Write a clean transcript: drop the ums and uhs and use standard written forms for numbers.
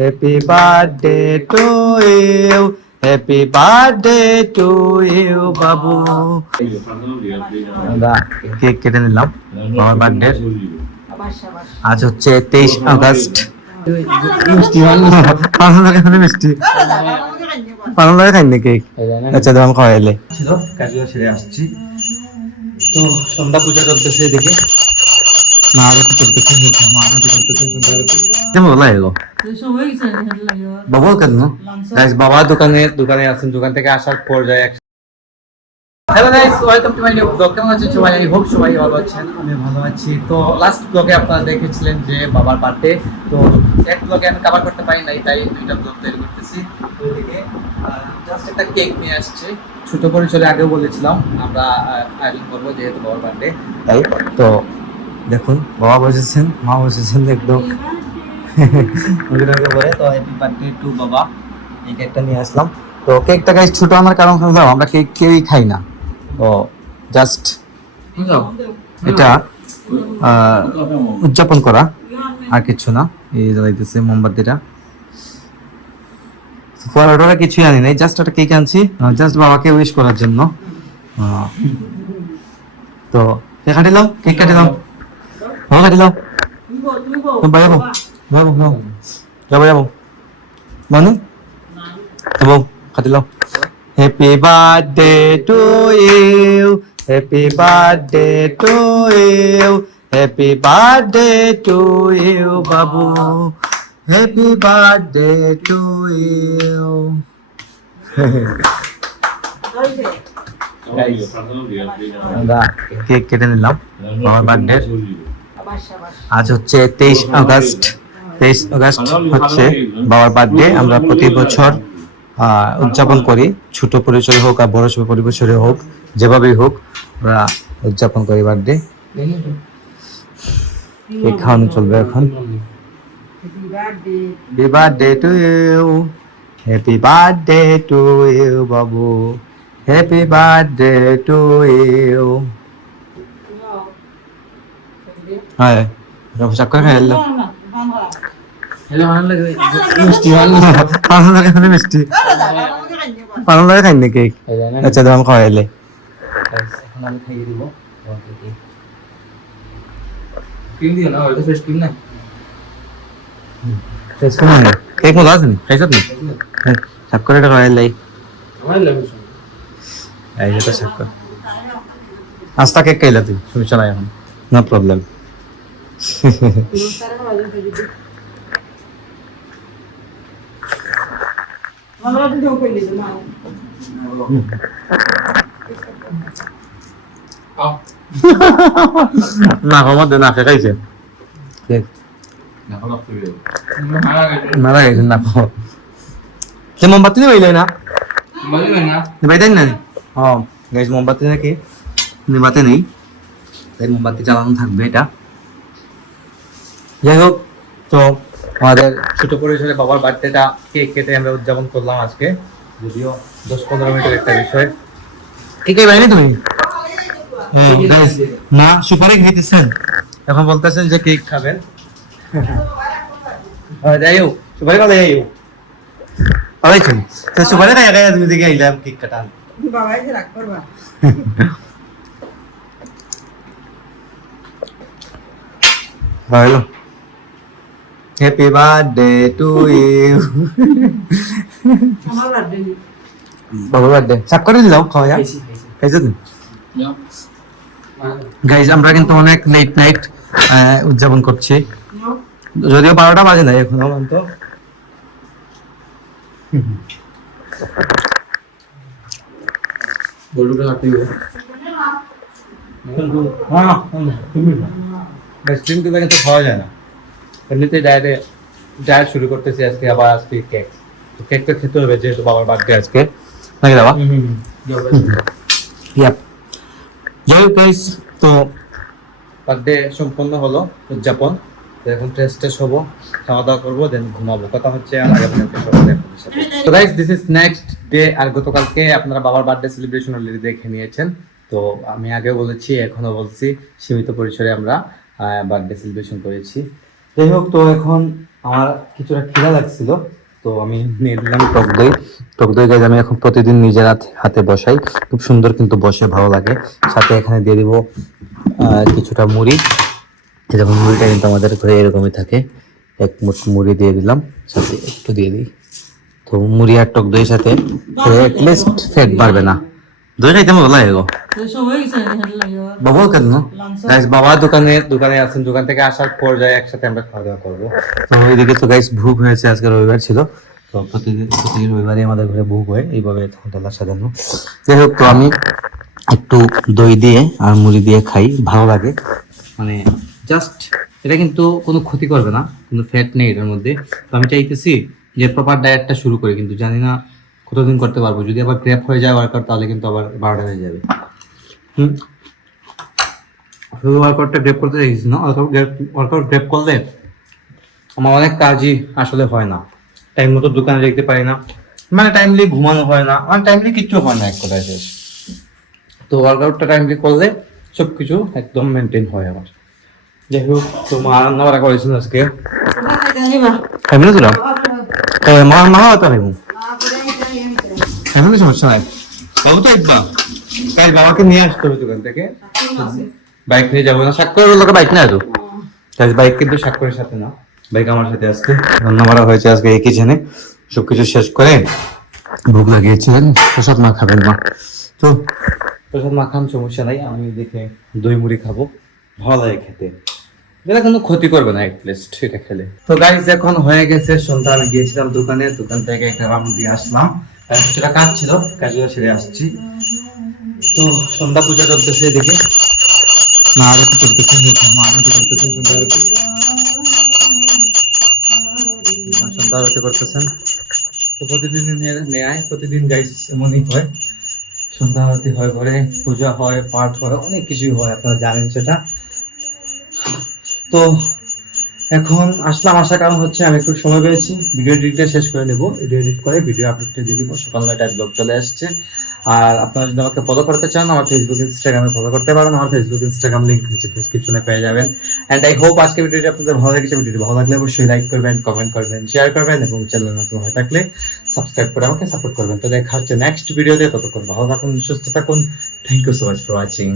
Happy birthday to you, happy birthday to you বাবু। আমরা cake কেটে নিলাম আমার বার্থডে। আজ হচ্ছে 23 আগস্ট। মিষ্টি পালন লাগে খাই না কেক। আচ্ছা দাম খাওয়াইলে ছিল কাজগুলো সেরে আসছি। তো সন্ধ্যা পূজা চলতেছে এদিকে, মা আরতি চলতেছে, মা আরতি করতেছে সন্ধ্যা আরতি। কেমন লাগলো বাবা? কেন গাইস বাবা দোকানে আছেন, দোকান থেকে আসার পর যায়। Hello guys, welcome to my new blog. কেমন আছেন সবাই? আই হোপ সবাই ভালো আছেন, আমি ভালো আছি। তো লাস্ট ব্লগে আপনারা দেখেছিলেন যে বাবার বার্থডে, তো এক ব্লগে আমি কভার করতে পারি নাই, তাই দুইটা ব্লগ তৈরি করতেছি। ওইদিকে জাস্ট একটা কেক নিয়ে আসছে, ছোট পরিসরে আগেও বলেছিলাম আমরা আয়োজন করবো যেহেতু বাবার বার্থডে, তাই তো দেখুন বাবা বসেছেন, মা বসেছেন একদম বলে। তো হ্যাপি বার্থডে টু বাবা, এই কেকটা নিয়ে আসলাম। তো কেকটা গাইস ছোট আনার কারণ হলো আমরা কেক কেউই খাই না, তো জাস্ট এটা উদযাপন করা, আর কিছু না। এই জ্বালাইতেছে মোমবাতিটা, পরোটা কিছুই আনি নাই, জাস্ট একটা কেক আনছি জাস্ট বাবাকে উইশ করার জন্য। তো কেক কাটিলাম, কেক কাটিলাম, বাবা কাটিলাম, বাইরে যাবো যাবো যাবো মানে যাবো কাটিলাম। Happy birthday to you, happy birthday to you, happy birthday to you বাবু, হ্যাপি বার্থডে টু ইউ। আমরা কেক কেটে নিলাম আমার বার্থডে। আজ হচ্ছে 23 আগস্ট। 23 আগস্ট হচ্ছে বাবার বার্থডে। আমরা প্রতি বছর উদযাপন করি, ছোট পরিসরে হোক আর বড় পরিসরে হোক, যেভাবেই হোক আমরা উদযাপন করি বার্থডে। কেক খাওয়ানো চলবে এখন। Happy birthday to you, happy birthday to you বাবু, হ্যাপি বার্থডে টু ইউ। হ্যাঁ চাক্কর খাই এলো মিষ্টি পালন লাগে খাই না কেক। আচ্ছা দাম খাওয়াইলে এখন আমি খাইয়ে দিব। ক্রিম দিও না, ওটা ফ্রেশ ক্রিম না, ফ্রেশ ক্রিম না। কেক মজা আছে নি? খাইছত নি? হ্যাঁ চাক্কর এটা খাওয়াইলাই। এই যেটা চাক্কর আস্তা কেক খাইলা তুই, সমস্যা নাই এখন, নো প্রবলেম। না কমাতে না খাইছে মারা গেছে না। সে মোমবাতি নিবাইলে না, নিবাইতেন না? ও গাইস মোমবাতি নাকি নিবাতে নেই, তাই মোমবাতি চালানো থাকবে এটা। যাই হোক, তো আমাদের ছোট পরিসরে বাবার বার্থডেটা কেক কেটে আমরা উদযাপন করলাম আজকে, যদিও 10-15 মিনিটের একটা বিষয়। কে বাইরে তুমি না সুপারি খাইতেছেন, এখন বলতেছেন যে কেক খাবেন। যাই হোক সুপারি কথা যাই হোক পাইছেন, সুপারি খাই খাই তুমি দিকে আইলাম কেক কাটান বাবাই যে রাগ করবা। Hello happy birthday to you. আমার বার্থডে বাবার বার্থডে চাপ করে দিলাম খাওয়া খাইছো তুমি? গাইজ আমরা কিন্তু অনেক লেট নাইট উদযাপন করছি, যদিও 12টা বাজে নাই এখন পর্যন্ত। খাওয়া যায় না এমনিতে, ডায়েট শুরু করতেছি আজকে, আবার আজকে কেক, তো কেক তো খেতে হবে যেহেতু বাবার বার্থডে আজকে, নাকি বাবা? যাই হোক গাইস, তো বার্থডে সম্পন্ন হলো উদযাপন, তো এখন ফ্রেশ হবো, খাওয়া দাওয়া করবো, দেন ঘুমাবো। কথা হচ্ছে তো guys this is next day. আর গতকালকে আপনারা বাবার বার্থডে সেলিব্রেশন অলরেডি দেখে নিয়েছেন, তো আমি আগেও বলেছি এখনো বলছি, সীমিত পরিসরে আমরা বার্থডে সেলিব্রেশন করেছি। যাই হোক, তো এখন আমার কিছুটা খিদা লাগছিল, তো আমি নিয়ে দিলাম টক দই। টক দই গাছ আমি এখন প্রতিদিন নিজের হাতে বসাই, খুব সুন্দর কিন্তু বসে, ভালো লাগে। সাথে এখানে দিয়ে দিব কিছুটা মুড়ি। এরকম মুড়িটা কিন্তু আমাদের ঘরে এরকমই থাকে, এক মুঠ মুড়ি দিয়ে দিলাম, সাথে একটু দিয়ে দিই। তো মুড়ি আর টক দইয়ের সাথে অ্যাটলিস্ট ফ্যাট বাড়বে না। দই খাইতে মজা লাগে গো বাবা। কেন গাইস বাবা দোকানে আছেন, দোকান থেকে আসার পর যাই একসাথে আমরা খাওয়া দাওয়া করবো। তো ওইদিকে তো গাইস ভোগ হয়েছে, আজকে রবিবার ছিল, তো প্রতি রবিবারই আমাদের ঘরে ভোগ হয় এইভাবে হোটেলের সাজানো। যাই হোক, তো আমি একটু দই দিয়ে আর মুড়ি দিয়ে খাই, ভালো লাগে। মানে জাস্ট এটা কিন্তু কোনো ক্ষতি করবে না, কোনো ফ্যাট নেই এটার মধ্যে। তো আমি চাইতেছি যে প্রপার ডায়েটটা শুরু করি, কিন্তু জানি না কতদিন করতে পারবো। যদি আবার গ্র্যাপ হয়ে যায় ওয়ার্কআউট, তাহলে কিন্তু আবার 12টা হয়ে যাবে। শুধু ওয়ার্কআউটটা গ্র্যাপ করতে চাইছি না, ওয়ার্কআউট গ্র্যাপ করলে আমার অনেক কাজই আসলে হয় না। টাইম মতো দোকানে যেতে পারি না, মানে টাইমলি ঘুমানো হয় না, মানে টাইমলি কিচ্ছু হয় না এক কথায় শেষ। তো ওয়ার্কআউটটা টাইমলি করলে সব কিছু একদম মেনটেন হয় আমার। যাই হোক, তো মা রান্না বাড়া করেছেন আজকে। খাইবি না তোরা? মা তো খাইবো, এখনই সমস্যা নাই। বাবু তো একবার তাই বাবাকে নিয়ে আসতে হবে দোকান থেকে, বাইক নিয়ে যাবো না। স্বাক্ষরের লোকের বাইক না তো, তাই বাইক কিন্তু স্বাক্ষরের সাথে না, বাইক আমার সাথে আসছে। রান্না বাড়া হয়েছে আজকে এই কিচেনে, সবকিছু শেষ করে ভোগ লাগিয়েছিলেন। প্রসাদ মা খাবেন মা, তো প্রসাদ মা খান, সমস্যা নাই। আমি দেখে দই মুড়ি খাবো, ভালো লাগে খেতে, এটা কোনো ক্ষতি করবে না অ্যাটলিস্ট এটা খেলে। তো গাইস এখন হয়ে গেছে সন্ধ্যা, আমি গিয়েছিলাম দোকান থেকে একটা রাউন্ড দিয়ে আসলাম, আর কিছুটা কাজ ছিল, কাজগুলো সেরে আসছি। তো সন্ধ্যা পূজা চলতেছে এদিকে, মা আরতি চলতেছে, মা আরতি করতেছেন, সন্ধ্যা আরতি করতেছেন। তো প্রতিদিন নেয়, প্রতিদিন গাইস এমনই হয়, সন্ধ্যা আরতি হয়, ঘরে পূজা হয়, পাঠ হয়, অনেক কিছুই হয়, আপনারা জানেন সেটা। তো এখন আসলাম, আসার কারণ হচ্ছে আমি একটু সময় পেয়েছি, ভিডিও এডিটটা শেষ করে নেবো, ভিডিও এডিট করে ভিডিও আপলোডটা দিয়ে দিব। সকাল 9টায় ব্লগ চলে আসছে। আর আপনারা যদি আমাকে ফলো করতে চান, আমার ফেসবুক ইনস্টাগ্রামে ফলো করতে পারেন, আমার ফেসবুক ইনস্টাগ্রাম লিঙ্ক নিচে ডেসক্রিপশনে পেয়ে যাবেন। অ্যান্ড আই হোপ আজকে ভিডিওটি আপনাদের ভালো লেগেছে। ভিডিওটি ভালো লাগলে অবশ্যই লাইক করবেন, কমেন্ট করবেন, শেয়ার করবেন, এবং চ্যানেল নতুন হয়ে থাকলে সাবস্ক্রাইব করে আমাকে সাপোর্ট করবেন। তো দেখা হচ্ছে নেক্সট ভিডিওতে, ততক্ষণ ভালো থাকুন, সুস্থ থাকুন। Thank you so much for watching.